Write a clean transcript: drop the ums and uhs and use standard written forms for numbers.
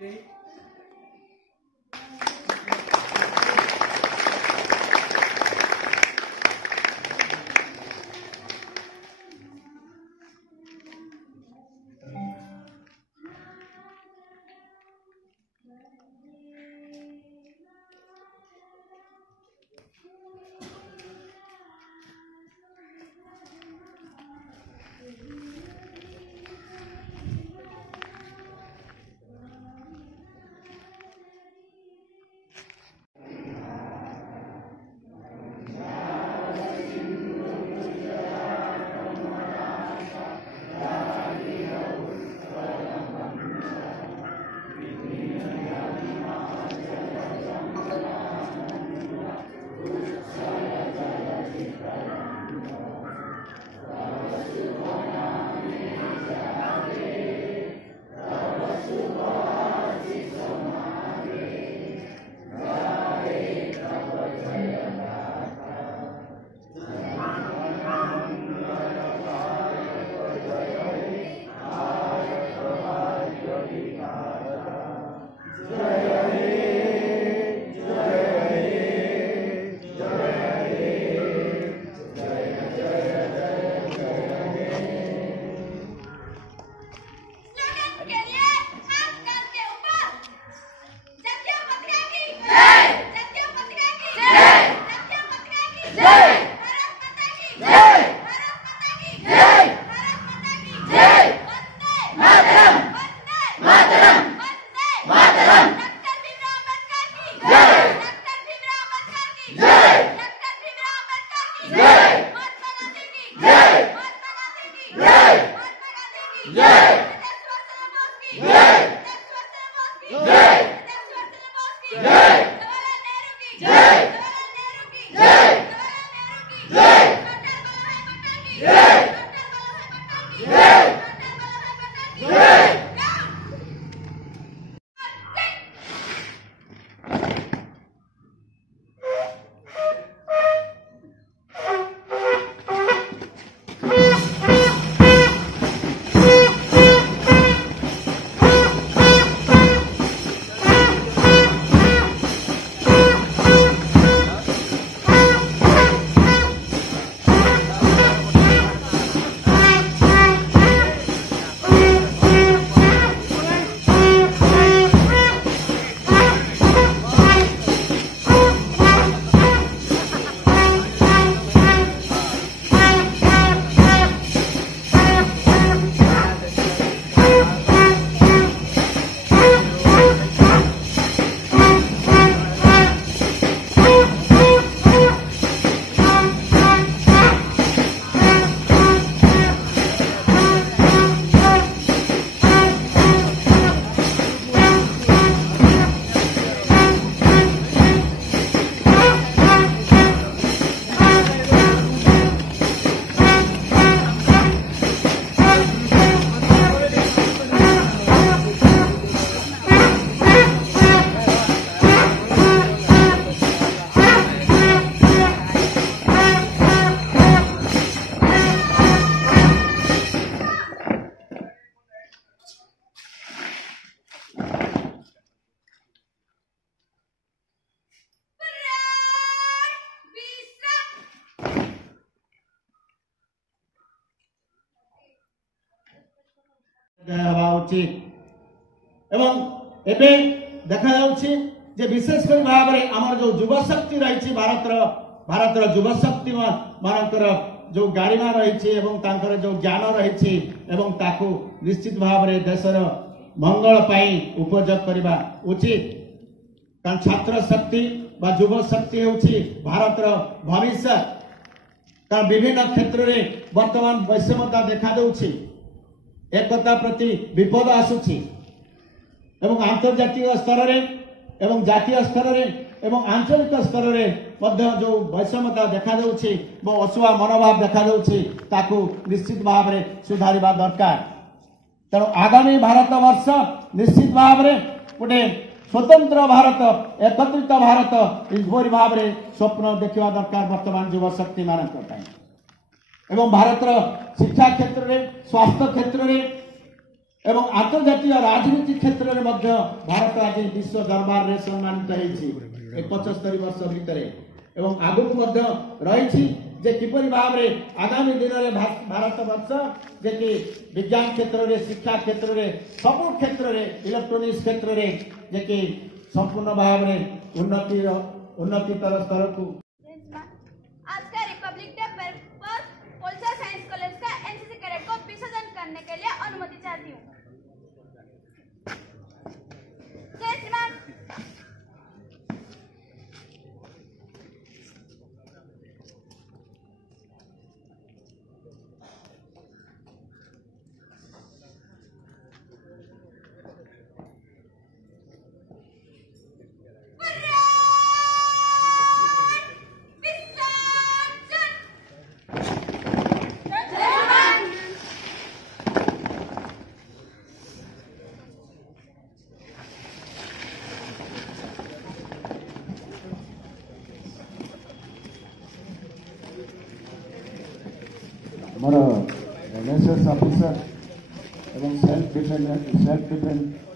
Okay. उचित एवं एबे देखा जाउछि जे विशेष कर भाबरे हमर जो युवा शक्ति रही भारत भारत युवा शक्ति मानकर जो गारिमा रही जो ज्ञान रही निश्चित भाव में देशर मंगल पाई उपयोग करने उचित कारण छात्र शक्ति बा युवा शक्ति होची भारत भविष्य कारण विभिन्न क्षेत्र में वर्तमान वैषम्यता देखा देउछि एकता प्रति विपद आसुछि एवं आंतर्जातीय स्तर रे एवं जातीय स्तर रे एवं आंचलिक स्तर रे मध्य जो वैषम्यता देखा देउछि बो असुआ मनोभाव देखा देउछि ताकू निश्चित भाव में सुधारिबा दरकार तेणु आगामी भारत वर्ष निश्चित भाव में गोटे स्वतंत्र भारत एकत्रित भारत इस भाव में स्वप्न देखा दरकार वर्तमान युवा शक्ति मानक एवं भारत शिक्षा क्षेत्र में स्वास्थ्य क्षेत्र में एवं आंतर्जातीय राजनीति क्षेत्र में मध्य भारत आज विश्व दरबार में सम्मानित होती 75 वर्ष भितर एवं आगुक मध्य रही जे किपरि भाव में आगामी दिन में भारत वर्ष जे कि विज्ञान क्षेत्र में शिक्षा क्षेत्र में सबु क्षेत्र में इलेक्ट्रोनिक्स क्षेत्र में जे कि संपूर्ण भाव में उन्नतितर स्तर को आज का रिपब्लिक डे पर पोलसा साइंस कॉलेज का एनसीसी कैडेट को विसर्जन करने के लिए अनुमति चाहती हूँ। जय श्रीमान। मोर एनएसएस ऑफिसर एवं सेल्फ डिफेंस